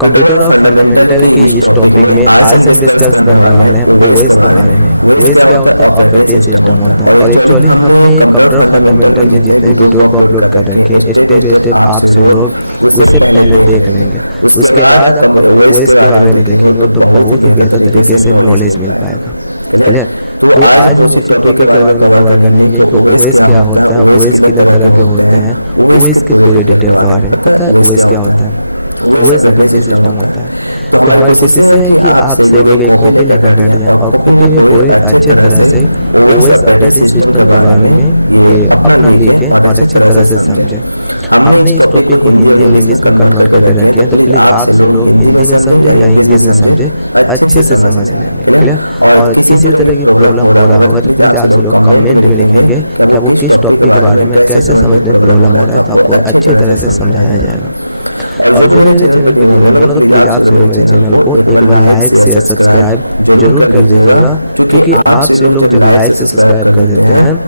Computer और fundamental के इस टॉपिक में आज हम डिस्कस करने वाले हैं ओएस के बारे में। ओएस क्या होता है? ऑपरेटिंग सिस्टम होता है। और एक्चुअली हमने कंप्यूटर फंडामेंटल में जितने वीडियो को अपलोड कर रखे हैं स्टेप बाय स्टेप आपसे लोग उससे पहले देख लेंगे, उसके बाद आप ओएस के बारे में देखेंगे तो बहुत ही बेहतर तरीके से नॉलेज मिल पाएगा। क्लियर? तो आज हम उसी टॉपिक के बारे में कवर करेंगे कि ओएस क्या होता है, ओएस कितने तरह के होते हैं, ओएस के पूरे डिटेल के बारे में। पता है ओएस क्या होता है? ओएस ऑपरेटिंग सिस्टम होता है। तो हमारी कोशिश है कि आप से लोग एक कॉपी लेकर बैठ जाएं और कॉपी में पूरे अच्छे तरह से ओएस ऑपरेटिंग सिस्टम के बारे में ये अपना लिखें और अच्छी तरह से समझें। हमने इस टॉपिक को हिंदी और इंग्लिश में कन्वर्ट करके रखे हैं, तो प्लीज़ आप से लोग हिंदी में समझें या इंग्लिश में समझें, अच्छे से समझ लेंगे। क्लियर? और किसी भी तरह की प्रॉब्लम हो रहा होगा तो प्लीज़ आप से लोग कमेंट में लिखेंगे कि आपको किस टॉपिक के बारे में कैसे समझने में प्रॉब्लम हो रहा है, तो आपको अच्छी तरह से समझाया जाएगा। और जो भी मेरे चैनल पर नहीं होंगे ना, तो प्लीज़ आप से लोग मेरे चैनल को एक बार लाइक शेयर सब्सक्राइब जरूर कर दीजिएगा, क्योंकि आप से लोग जब लाइक से सब्सक्राइब कर देते हैं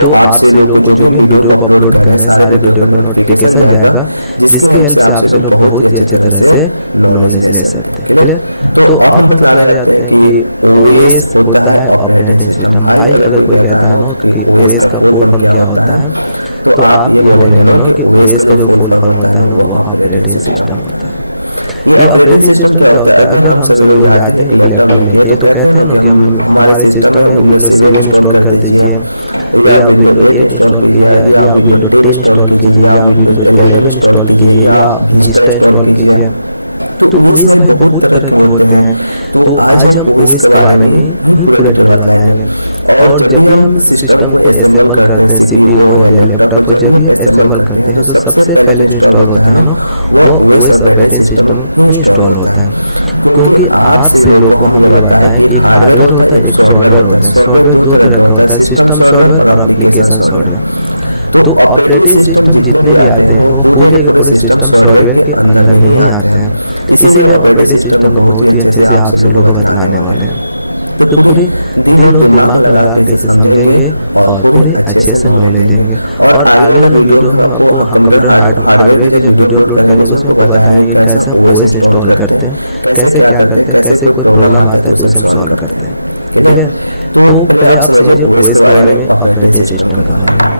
तो आपसे लोग को जो भी हम वीडियो को अपलोड कर रहे हैं सारे वीडियो का नोटिफिकेशन जाएगा, जिसकी हेल्प से आपसे लोग बहुत ही अच्छी तरह से नॉलेज ले सकते हैं। क्लियर? तो अब हम बतलाने जाते हैं कि ओएस होता है ऑपरेटिंग सिस्टम। भाई अगर कोई कहता है ना कि ओएस का फुल फॉर्म क्या होता है, तो आप ये बोलेंगे ना कि ओएस का जो फुल फॉर्म होता है ना वो ऑपरेटिंग सिस्टम होता है। ये ऑपरेटिंग सिस्टम क्या होता है? अगर हम सभी लोग जाते हैं एक लैपटॉप लेके तो कहते हैं ना कि हम हमारे सिस्टम में विंडोज 7 इंस्टॉल कर दीजिए, या विंडोज 8 इंस्टॉल कीजिए, या विंडोज 10 इंस्टॉल कीजिए, या विंडोज 11 इंस्टॉल कीजिए, या विस्टा इंस्टॉल कीजिए। तो ओएस भाई बहुत तरह के होते हैं। तो आज हम ओएस के बारे में ही पूरा डिटेल बतलाएंगे। और जब भी हम सिस्टम को असेंबल करते हैं, सीपीयू हो या लैपटॉप हो, जब भी हम असेंबल करते हैं तो सबसे पहले जो इंस्टॉल होता है ना वो ओएस ऑपरेटिंग सिस्टम ही इंस्टॉल होता है। क्योंकि आपसे लोगों को हम ये बताएं कि एक हार्डवेयर होता है, एक सॉफ्टवेयर होता है। सॉफ्टवेयर दो तरह का होता है, सिस्टम सॉफ्टवेयर और एप्लीकेशन सॉफ्टवेयर। तो ऑपरेटिंग सिस्टम जितने भी आते हैं ना वो पूरे के पूरे सिस्टम सॉफ्टवेयर के अंदर में ही आते हैं। इसीलिए हम ऑपरेटिंग सिस्टम को बहुत ही अच्छे से आपसे लोगों को बतलाने वाले हैं। तो पूरे दिल और दिमाग लगा के इसे समझेंगे और पूरे अच्छे से नॉलेज लेंगे। और आगे वाले वीडियो में हम आपको कंप्यूटर हार्डवेयर की जब वीडियो अपलोड करेंगे उसमें हमको बताएंगे कैसे हम ओएस इंस्टॉल करते हैं, कैसे क्या करते हैं, कैसे कोई प्रॉब्लम आता है तो उसे हम सॉल्व करते हैं। क्लियर? तो पहले आप समझिए ओएस के बारे में, ऑपरेटिंग सिस्टम के बारे में।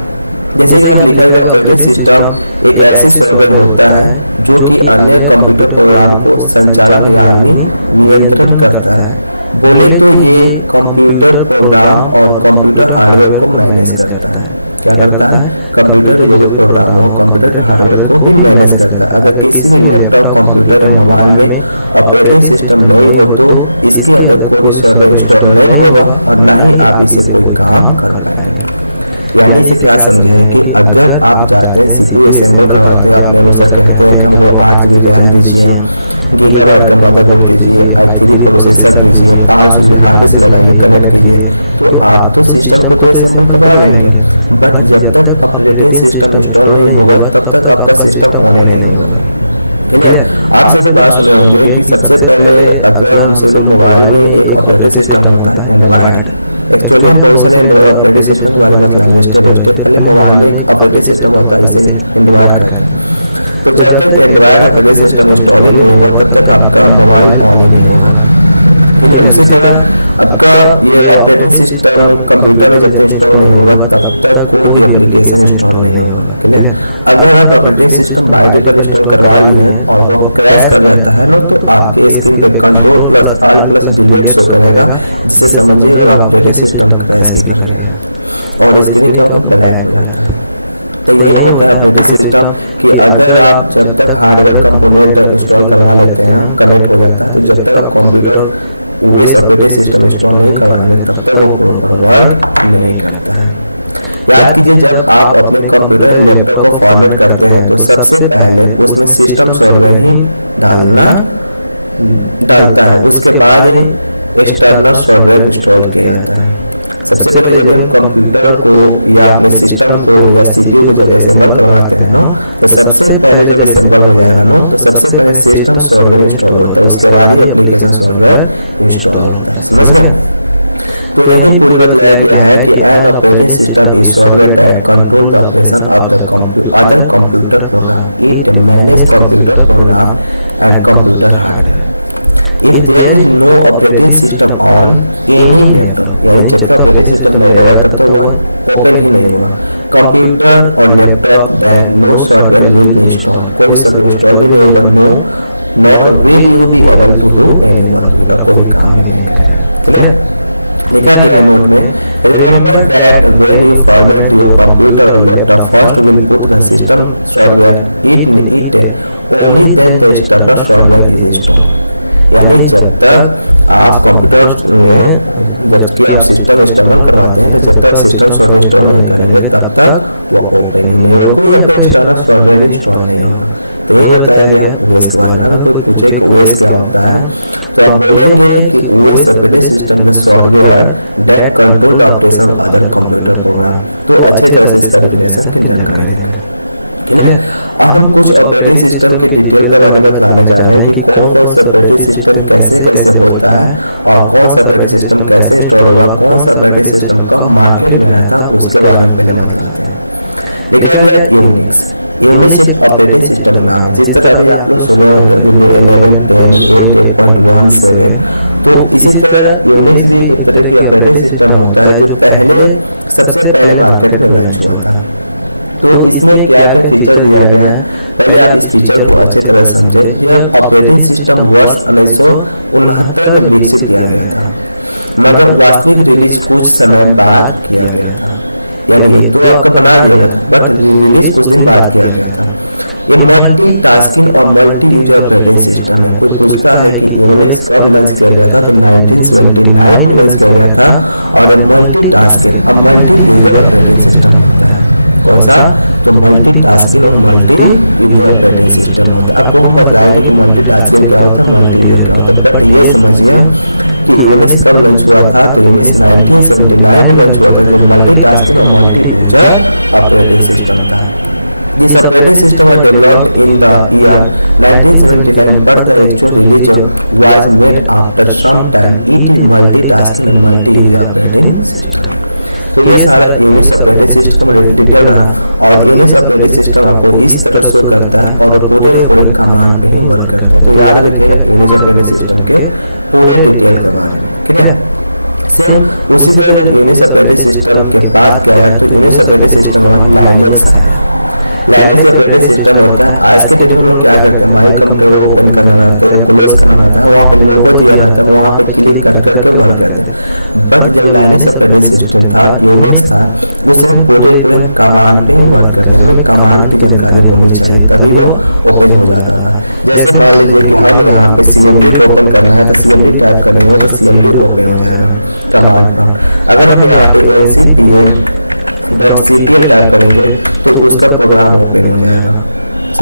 जैसे कि आप लिखा है कि ऑपरेटिंग सिस्टम एक ऐसी सॉफ्टवेयर होता है जो कि अन्य कंप्यूटर प्रोग्राम को संचालन यानी नियंत्रण करता है। बोले तो ये कंप्यूटर प्रोग्राम और कंप्यूटर हार्डवेयर को मैनेज करता है। क्या करता है? कंप्यूटर के जो भी प्रोग्राम हो कंप्यूटर के हार्डवेयर को भी मैनेज करता है। अगर किसी भी लैपटॉप, कंप्यूटर या मोबाइल में ऑपरेटिंग सिस्टम नहीं हो तो इसके अंदर कोई भी सॉफ्टवेयर इंस्टॉल नहीं होगा और ना ही आप इसे कोई काम कर पाएंगे। यानी इसे क्या समझे हैं कि अगर आप जाते हैं सीपीयू असेंबल करवाते हैं, अपने अनुसार कहते हैं कि हमको 8 GB रैम दीजिए, गीगाबाइट का मदरबोर्ड दीजिए, i3 प्रोसेसर दीजिए, 500 GB हार्ड डिस्क लगाइए, कनेक्ट कीजिए, तो आप तो सिस्टम को तो असेंबल करवा लेंगे, बट जब तक ऑपरेटिंग सिस्टम इंस्टॉल नहीं होगा तब तक आपका सिस्टम ऑन ही नहीं होगा। क्लियर? आप से लोग बात सुने होंगे कि सबसे पहले अगर हमसे लोग मोबाइल में एक ऑपरेटिंग सिस्टम होता है एंड्रॉयड। एक्चुअली हम बहुत सारे ऑपरेटिंग सिस्टम के बारे में बताएंगे स्टेप बाय स्टेप। पहले मोबाइल में एक ऑपरेटिंग सिस्टम होता है जिसे एंड्रॉयड कहते हैं। तो जब तक एंड्रॉयड ऑपरेटिंग सिस्टम इंस्टॉल ही नहीं होगा तब तक आपका मोबाइल ऑन ही नहीं होगा। क्लियर? उसी तरह आपका ये ऑपरेटिंग सिस्टम कंप्यूटर में जब तक इंस्टॉल नहीं होगा तब तक कोई भी एप्लीकेशन इंस्टॉल नहीं होगा। क्लियर? अगर आप operating system by default install करवा लिए और वो क्रैश कर जाता है ना, तो आपके स्क्रीन पे control plus alt plus delete show करेगा, जिसे समझिएगा ऑपरेटिंग सिस्टम क्रैश भी कर गया और स्क्रीन क्या होगा? ब्लैक हो जाता है। तो यही होता है ऑपरेटिंग सिस्टम कि अगर आप जब तक हार्डवेयर कंपोनेंट इंस्टॉल करवा लेते हैं, कनेक्ट हो जाता है, तो जब तक आप computer OS operating system install नहीं करवाएंगे तब तक वो प्रॉपर वर्क नहीं करता है। याद कीजिए, जब आप अपने कंप्यूटर या लैपटॉप को फॉर्मेट करते हैं तो सबसे पहले उसमें सिस्टम सॉफ्टवेयर ही डालता है, उसके बाद ही एक्सटर्नल सॉफ्टवेयर इंस्टॉल किया जाता है। सबसे पहले जब हम कंप्यूटर को या अपने सिस्टम को या सीपीयू को जब असेंबल करवाते हैं ना, तो सबसे पहले जब असेंबल हो जाएगा ना तो सबसे पहले सिस्टम सॉफ्टवेयर इंस्टॉल होता है, उसके बाद ही एप्लीकेशन सॉफ्टवेयर इंस्टॉल होता है। समझ गए? तो यही पूरे बतलाया गया है कि an operating system is software that control the operation of the other computer program, it manage computer program and computer hardware. If there is no operating system on any laptop, यानी जब तक ऑपरेटिंग सिस्टम नहीं रहेगा तब तक वो open ही नहीं होगा कंप्यूटर और laptop, then no software will be install, कोई सॉफ्टवेयर इंस्टॉल भी नहीं होगा, no not will you be able to do any work, कोई भी काम भी नहीं करेगा। क्लियर? लिखा गया है नोट में, remember that when you format your computer और laptop first will put the system software it only then the external software is install. यानी जब तक आप कंप्यूटर में जबकि आप सिस्टम इंस्टॉल करवाते हैं तो जब तक सिस्टम सॉफ्टवेयर इंस्टॉल नहीं करेंगे तब तक वो ओपन ही नहीं होगा, कोई आपका एक्सटर्नल सॉफ्टवेयर इंस्टॉल नहीं होगा। तो ये बताया गया है ओएस के बारे में। अगर कोई पूछे कि ओएस क्या होता है तो आप बोलेंगे कि OS operating system the software that control the operation of other computer programme. तो अच्छे तरह से इसका डेफिनेशन की जानकारी देंगे। क्लियर? अब हम कुछ ऑपरेटिंग सिस्टम के डिटेल के बारे में बताने जा रहे हैं कि कौन कौन सा ऑपरेटिंग सिस्टम कैसे कैसे होता है और कौन सा ऑपरेटिंग सिस्टम कैसे इंस्टॉल होगा, कौन सा ऑपरेटिंग सिस्टम कब मार्केट में आया था, उसके बारे में पहले बतलाते हैं। लिखा गया यूनिक्स। यूनिक्स एक ऑपरेटिंग सिस्टम का नाम है। जिस तरह अभी आप लोग सुने होंगे विंडो 11, 10, 8, 8.1, 7, तो इसी तरह यूनिक्स भी एक तरह की ऑपरेटिंग सिस्टम होता है जो सबसे पहले मार्केट में लॉन्च हुआ था। तो इसमें क्या क्या फीचर दिया गया है, पहले आप इस फीचर को अच्छे तरह से समझे। यह ऑपरेटिंग सिस्टम वर्ष 1969 में विकसित किया गया था, मगर वास्तविक रिलीज कुछ समय बाद किया गया था। यानी ये तो आपका बना दिया गया था बट रिलीज कुछ दिन बाद किया गया था। ये मल्टी टास्किंग और मल्टी यूजर ऑपरेटिंग सिस्टम है। कोई पूछता है कि यूनिक्स कब लॉन्च किया गया था, तो 1979 में लॉन्च किया गया था। और ये मल्टी टास्किंग और मल्टी यूजर ऑपरेटिंग सिस्टम होता है। कौन सा? तो मल्टी टास्किंग और मल्टी यूजर ऑपरेटिंग सिस्टम होता है। आपको हम बताएंगे कि मल्टी टास्किंग क्या होता है, मल्टी यूजर क्या होता है, बट ये समझिए कि यूनिक्स कब लॉन्च हुआ था। तो यूनिक्स 1979 में लॉन्च हुआ था, जो मल्टी टास्किंग और मल्टी यूजर ऑपरेटिंग सिस्टम था। This operating system was developed in the year 1979, but the actual release was made after some time. It is multitasking and multi-user operating system. तो ये सारा Unix operating system detail रहा, और Unix operating system आपको इस तरह show करता है और पूरे कमांड पे ही वर्क करता है। तो याद रखिएगा यूनिक्स ऑपरेटिंग सिस्टम के पूरे डिटेल के बारे में। क्लियर? सेम उसी तरह जब यूनिक्स ऑपरेटिंग सिस्टम के बाद क्या आया, तो यूनिक्स ऑपरेटिंग सिस्टम के बाद लाइनेक्स आया। लाइनेक्स ऑपरेटिंग सिस्टम होता है, आज के डेट में हम लोग क्या करते हैं, माई कंप्यूटर को ओपन करना रहता है या क्लोज करना रहता है, वहाँ पे लोगो दिया रहता है, वहाँ पे क्लिक कर करके वर्क करते हैं। बट जब लाइनेक्स ऑपरेटिंग सिस्टम था, यूनिक्स था, उसमें पूरे कमांड पे ही वर्क करते हैं। हमें कमांड की जानकारी होनी चाहिए तभी वो ओपन हो जाता था। जैसे मान लीजिए कि हम यहाँ पे CMD को ओपन करना है, तो CMD टाइप करेंगे तो CMD ओपन हो जाएगा कमांड प्रॉम्प्ट। अगर हम यहाँ पे ncpm.cpl टाइप करेंगे तो उसका प्रोग्राम ओपन हो जाएगा।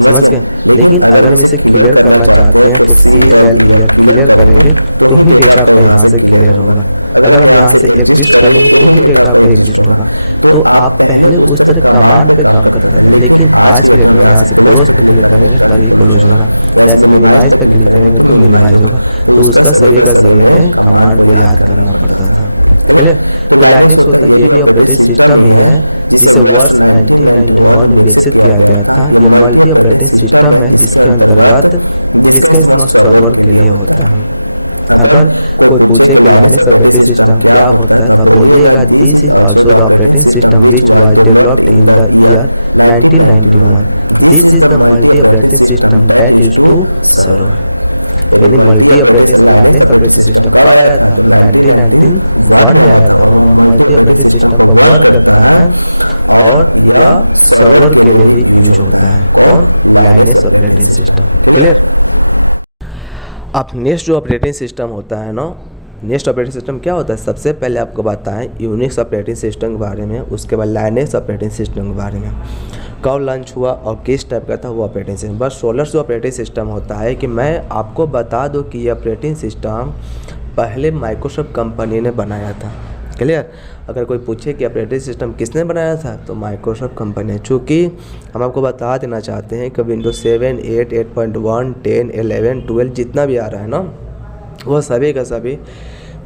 समझ गए? लेकिन अगर हम इसे क्लियर करना चाहते हैं तो CLER क्लियर करेंगे तो ही डेटा आपका यहाँ से क्लियर होगा। अगर हम यहाँ से एग्जिस्ट करेंगे तो ही डेटा आपका एग्जिस्ट होगा। तो आप पहले उस तरह कमांड पे काम करता था, लेकिन आज के डेट में हम यहाँ से क्लोज पे क्लिक करेंगे तभी क्लोज होगा, या से मिनिमाइज पे क्लिक करेंगे तो मिनिमाइज होगा। तो उसका सभी का सभी में कमांड को याद करना पड़ता था। क्लियर? तो लाइनेक्स होता है, ये भी ऑपरेटिंग सिस्टम ही है जिसे वर्ष 1991 में विकसित किया गया था। ये मल्टी ऑपरेटिंग सिस्टम है जिसके अंतर्गत जिसका इस्तेमाल सर्वर के लिए होता है। अगर कोई पूछे कि लाइनेक्स ऑपरेटिंग सिस्टम क्या होता है तो आप बोलिएगा this is also the operating system which was developed in the year 1991। This is the multi operating system that used to serve. यानी multi operating Linux operating system कब आया था, तो 1991 में आया था, और वह मल्टी ऑपरेटिंग सिस्टम पर वर्क करता है और यह सर्वर के लिए भी यूज होता है। कौन? Linux operating system. क्लियर? अब नेक्स्ट जो ऑपरेटिंग सिस्टम होता है ना, नेक्स्ट ऑपरेटिंग सिस्टम क्या होता है, सबसे पहले आपको बताएं यूनिक्स ऑपरेटिंग सिस्टम के बारे में, उसके बाद लाइनेक्स ऑपरेटिंग सिस्टम के बारे में, कब लॉन्च हुआ और किस टाइप का था वो ऑपरेटिंग सिस्टम। बस सोलर जो ऑपरेटिंग सिस्टम होता है कि मैं आपको बता दूं कि ये ऑपरेटिंग सिस्टम पहले माइक्रोसॉफ्ट कंपनी ने बनाया था। क्लियर? अगर कोई पूछे कि ऑपरेटिंग सिस्टम किसने बनाया था तो माइक्रोसॉफ्ट कंपनी है। चूँकि हम आपको बता देना चाहते हैं कि विंडो 7, 8, 8.1, 10, 11, 12 जितना भी आ रहा है ना, वह सभी का सभी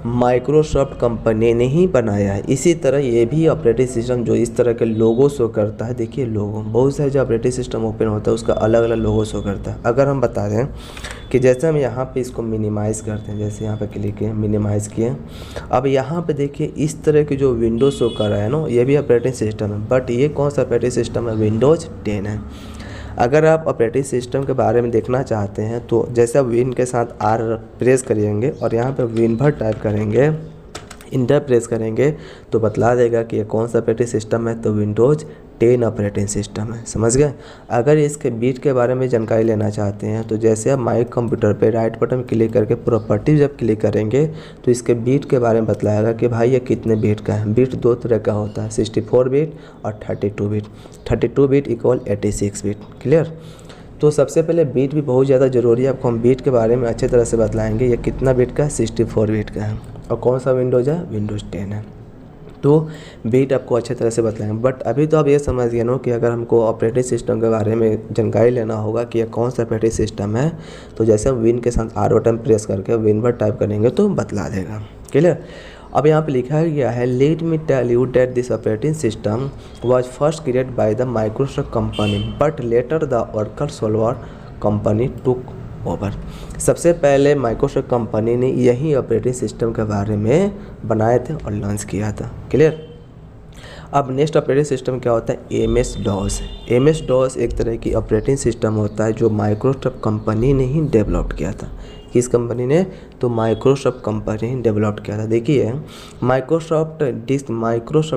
माइक्रोसॉफ्ट कंपनी ने ही बनाया है। इसी तरह ये भी ऑपरेटिंग सिस्टम जो इस तरह के लोगो शो करता है, देखिए लोगो, बहुत सारे जो ऑपरेटिंग सिस्टम ओपन होता है उसका अलग अलग लोगो शो करता है। अगर हम बता दें कि जैसे हम यहाँ पे इसको मिनिमाइज़ करते हैं, जैसे यहाँ पे क्लिक किए, मिनिमाइज़ किए, अब यहाँ पे देखिए इस तरह की जो विंडो शो कर रहा है ना, ये भी ऑपरेटिंग सिस्टम है, बट ये कौन सा ऑपरेटिंग सिस्टम है, विंडोज़ 10 है। अगर आप ऑपरेटिंग सिस्टम के बारे में देखना चाहते हैं तो जैसे आप विन के साथ आर प्रेस करेंगे और यहाँ पे विन भर टाइप करेंगे, इंटर प्रेस करेंगे तो बतला देगा कि ये कौन सा ऑपरेटिंग सिस्टम है, तो विंडोज़ 10 ऑपरेटिंग सिस्टम है। समझ गए। अगर इसके बीट के बारे में जानकारी लेना चाहते हैं तो जैसे आप माई कंप्यूटर पे राइट बटन क्लिक करके प्रॉपर्टी जब क्लिक करेंगे तो इसके बीट के बारे में बतलाएगा कि भाई ये कितने बीट का है। बीट दो तरह का होता है, 64 बीट और 32 bit. 32 bit equal 86 bit. Clear. तो सबसे पहले बीट भी बहुत ज़्यादा ज़रूरी है, आपको हम बीट के बारे में अच्छे तरह से बतलाएंगे। ये कितना बीट का है, 64 बीट का है, और कौन सा विंडोज़ है, विंडोज़ 10 है। तो बीट आपको अच्छे तरह से बताएंगे। बट अभी तो आप ये समझ गए ना कि अगर हमको ऑपरेटिंग सिस्टम के बारे में जानकारी लेना होगा कि यह कौन सा ऑपरेटिंग सिस्टम है, तो जैसे हम विन के साथ आर बटन प्रेस करके विन पर टाइप करेंगे तो बतला देगा। क्लियर। अब यहाँ पे लिखा गया है, let me tell you that this operating system was first created by the Microsoft company but later the Oracle solver company took over. सबसे पहले माइक्रोसॉफ्ट कंपनी ने यही ऑपरेटिंग सिस्टम के बारे में बनाए थे और लॉन्च किया था। क्लियर। अब नेक्स्ट ऑपरेटिंग सिस्टम क्या होता है, MS DOS। MS DOS एक तरह की ऑपरेटिंग सिस्टम होता है जो माइक्रोसॉफ्ट कंपनी ने ही डेवलप किया था। किस कंपनी ने, तो माइक्रोसॉफ्ट कंपनी ने डेवलप किया था। देखिए Microsoft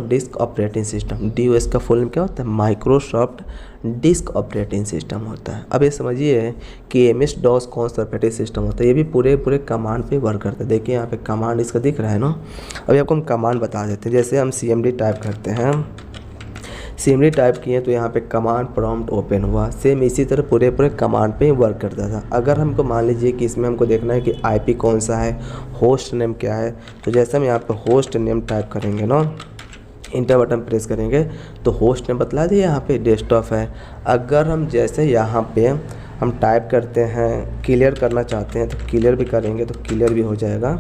disk operating system, DOS का फुल नेम क्या होता है, माइक्रोसॉफ्ट डिस्क ऑपरेटिंग सिस्टम होता है। अब ये समझिए कि MS DOS कौन सा ऑपरेटिंग सिस्टम होता है, ये भी पूरे कमांड पे वर्क करता है। देखिए यहाँ पे कमांड इसका दिख रहा है ना। अभी आपको हम कमांड बता देते हैं। जैसे हम CMD टाइप करते हैं, CMD टाइप किए तो यहाँ पे कमांड प्रॉम्प्ट ओपन हुआ। सेम इसी तरह पूरे कमांड पे ही वर्क करता था। अगर हमको मान लीजिए कि इसमें हमको देखना है कि IP कौन सा है, होस्ट नेम क्या है, तो जैसे हम यहाँ पे होस्ट नेम टाइप करेंगे ना, इंटर बटन प्रेस करेंगे तो होस्ट नेम बतला दिया, यहाँ पे डेस्कटॉप है। अगर हम जैसे यहाँ पे हम टाइप करते हैं, क्लियर करना चाहते हैं तो क्लियर भी करेंगे तो क्लियर भी हो जाएगा।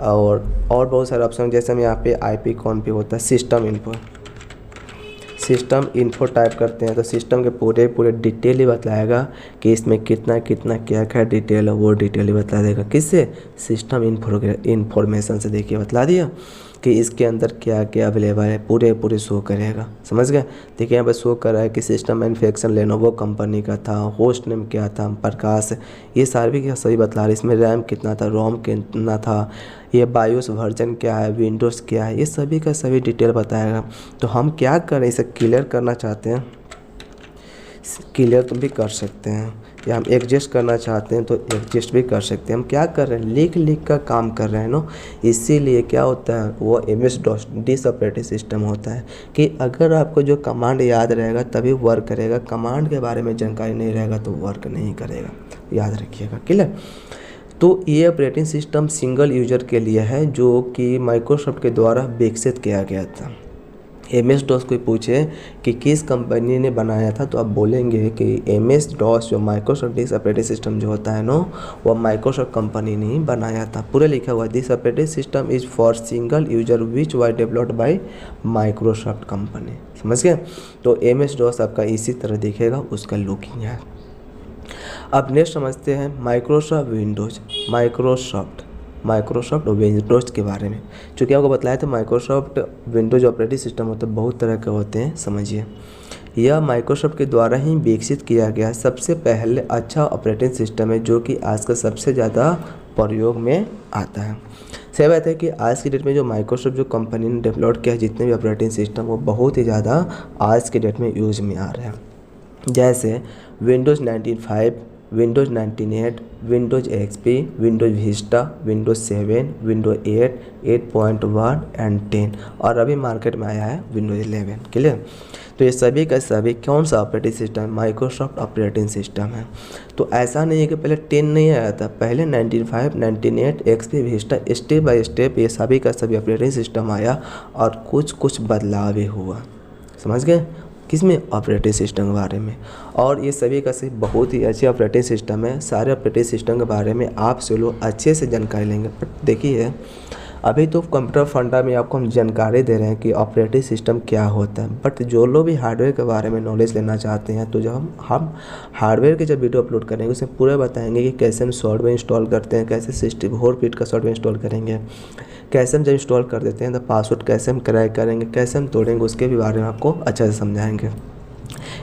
और बहुत सारे ऑप्शन, जैसे हम यहाँ पे IP कौन पे होता है, सिस्टम इन्फो टाइप करते हैं तो सिस्टम के पूरे डिटेल ही बताएगा कि इसमें कितना क्या डिटेल है, वो डिटेल ही बता देगा। किससे, सिस्टम इन्फॉर्मेशन से। देखिए बतला दिया कि इसके अंदर क्या अवेलेबल है, पूरे शो करेगा। समझ गए। देखिए यहाँ पर शो कर रहा है कि सिस्टम मैन्युफैक्चर लेनोवो कंपनी का था, होस्ट नेम क्या था, प्रकाश, ये सारे क्या सही बतला रहे। इसमें रैम कितना था, रोम कितना था, ये बायोस वर्जन क्या है, विंडोज़ क्या है, ये सभी का सभी डिटेल बताएगा। तो हम क्या करें, इसे क्लियर करना चाहते हैं, क्लियर तो भी कर सकते हैं, या हम एडजस्ट करना चाहते हैं तो एडजस्ट भी कर सकते हैं। हम क्या कर रहे हैं, लिख का काम कर रहे हैं ना। इसीलिए क्या होता है, वो MS DOS disk operating system होता है कि अगर आपको जो कमांड याद रहेगा तभी वर्क करेगा, कमांड के बारे में जानकारी नहीं रहेगा तो वर्क नहीं करेगा, याद रखिएगा। क्लियर। तो ये ऑपरेटिंग सिस्टम सिंगल यूजर के लिए है जो कि माइक्रोसॉफ्ट के द्वारा विकसित किया गया था। MS DOS कोई पूछे कि किस कंपनी ने बनाया था तो आप बोलेंगे कि MS DOS जो माइक्रोसॉफ्ट डिस्क ऑपरेटिंग सिस्टम जो होता है ना, वो माइक्रोसॉफ्ट कंपनी ने ही बनाया था। पूरे लिखा हुआ, this operating system is for single user which was developed by Microsoft company. समझ गए। तो MS DOS आपका इसी तरह दिखेगा, उसका लुकिंग है। अब नेक्स्ट समझते हैं माइक्रोसॉफ्ट विंडोज़ के बारे में। चूँकि आपको बताया था माइक्रोसॉफ्ट विंडोज़ ऑपरेटिंग सिस्टम होते हैं, बहुत तरह के होते हैं। समझिए, यह माइक्रोसॉफ्ट के द्वारा ही विकसित किया गया सबसे पहले अच्छा ऑपरेटिंग सिस्टम है जो कि आज का सबसे ज़्यादा प्रयोग में आता है। सही बात है कि आज की डेट में जो माइक्रोसॉफ्ट जो कंपनी ने डेवलप किया है जितने भी ऑपरेटिंग सिस्टम, वो बहुत ही ज़्यादा आज की डेट में यूज में आ रहे हैं। जैसे Windows 95, Windows 98, Windows XP, Windows Vista, Windows 7, Windows 8, 8.1 and 10, और अभी मार्केट में आया है विंडोज़ 11। क्लियर। तो ये सभी का सभी कौन सा operating system, Microsoft operating system है। तो ऐसा नहीं है कि पहले 10 नहीं आया था, पहले 95, 98, XP, Vista, step by step ये सभी का सभी ऑपरेटिंग सिस्टम आया और कुछ बदलाव भी हुआ। समझ गए, किसमें, ऑपरेटिंग सिस्टम के बारे में। और ये सभी का सभी बहुत ही अच्छे ऑपरेटिंग सिस्टम है। सारे ऑपरेटिंग सिस्टम के बारे में आप से लोग अच्छे से जानकारी लेंगे। बट देखिए अभी तो कंप्यूटर फंडा में आपको हम जानकारी दे रहे हैं कि ऑपरेटिंग सिस्टम क्या होता है, बट जो लोग भी हार्डवेयर के बारे में नॉलेज लेना चाहते हैं तो जब हम हार्डवेयर के जब वीडियो अपलोड करेंगे उसमें पूरा बताएंगे कि कैसे हम सॉफ्टवेयर इंस्टॉल करते हैं, कैसे 64 बिट का सॉफ्टवेयर इंस्टॉल करेंगे, कैसे हम जब इंस्टॉल कर देते हैं तो पासवर्ड कैसे हम क्रैक करेंगे, कैसे हम तोड़ेंगे, उसके भी बारे में आपको अच्छा से समझाएंगे।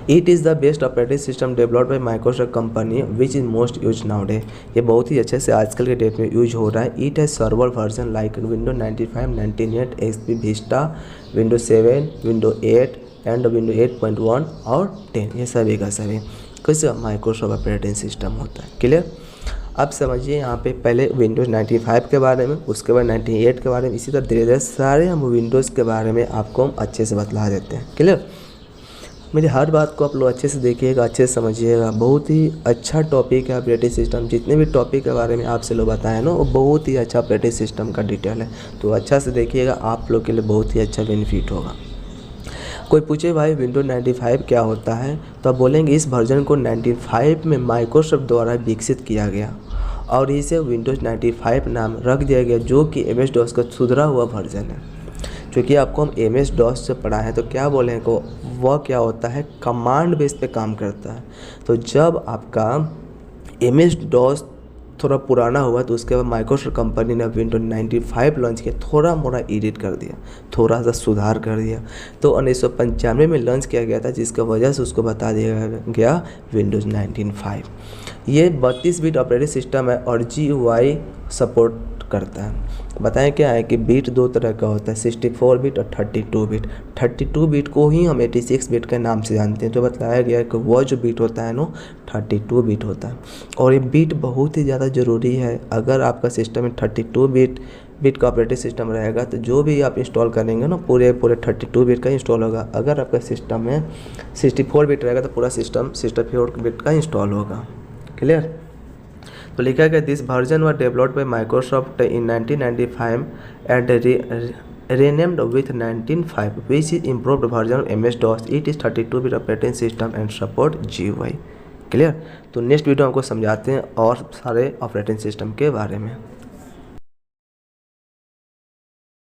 It is the best operating system developed by Microsoft company which is most use now day. ये बहुत ही अच्छे से आजकल के डेट में यूज हो रहा है। It has server version like window 95, 98, XP Vista, window 7, window 8 and window 8.1 और 10, ये सभी का सभी कैसे माइक्रोसॉफ्ट ऑपरेटिंग सिस्टम होता है। क्लियर? अब समझिए यहाँ पे पहले विंडोज़ 95 के बारे में, उसके बाद 98 के बारे में, इसी तरह धीरे धीरे सारे हम विंडोज़ के बारे में आपको हम अच्छे से बतला देते हैं। क्लियर? मेरी हर बात को आप लोग अच्छे से देखिएगा, अच्छे से समझिएगा। बहुत ही अच्छा टॉपिक है ऑपरेटिंग सिस्टम। जितने भी टॉपिक के बारे में आपसे लोग बताएं ना, वो बहुत ही अच्छा ऑपरेटिंग सिस्टम का डिटेल है, तो अच्छा से देखिएगा, आप लोग के लिए बहुत ही अच्छा बेनिफिट होगा। कोई पूछे भाई विंडोज 95 क्या होता है, तो आप बोलेंगे इस वर्जन को 95 में माइक्रोसॉफ्ट द्वारा विकसित किया गया और इसे विंडोज 95 नाम रख दिया गया, जो कि MS-DOS का सुधरा हुआ वर्जन है। क्योंकि आपको हम MS-DOS से पढ़ा है तो क्या बोलें को वह क्या होता है, कमांड बेस पे काम करता है। तो जब आपका MS-DOS थोड़ा पुराना हुआ तो उसके बाद माइक्रोसॉफ्ट कंपनी ने विंडोज 95 लॉन्च किया, थोड़ा मोड़ा एडिट कर दिया, थोड़ा सा सुधार कर दिया। तो 1995 में लॉन्च किया गया था, जिसका वजह से उसको बता दिया गया विंडोज 95। ये 32 बिट ऑपरेटिंग सिस्टम है और GUI सपोर्ट करता है। बताएं क्या है कि बिट दो तरह का होता है, 64 बिट और 32 बिट। 32 बिट को ही हम 86 बिट के नाम से जानते हैं। तो बताया गया है कि वह जो बिट होता है ना 32 बिट होता है, और ये बिट बहुत ही ज़्यादा ज़रूरी है। अगर आपका सिस्टम में 32 बिट का ऑपरेटिंग सिस्टम रहेगा तो जो भी आप इंस्टॉल करेंगे ना पूरे 32 बिट का इंस्टॉल होगा। अगर आपका सिस्टम में 64 बिट रहेगा तो पूरा सिस्टम 64 बिट का इंस्टॉल होगा। क्लियर? तो लिखा गया this version were developed by Microsoft in 1995 and renamed with 19.5 which is improved version of MS-DOS. It is 32 bit operating system and support GUI. Clear? तो नेक्स्ट वीडियो हमको समझाते हैं और सारे ऑपरेटिंग सिस्टम के बारे में।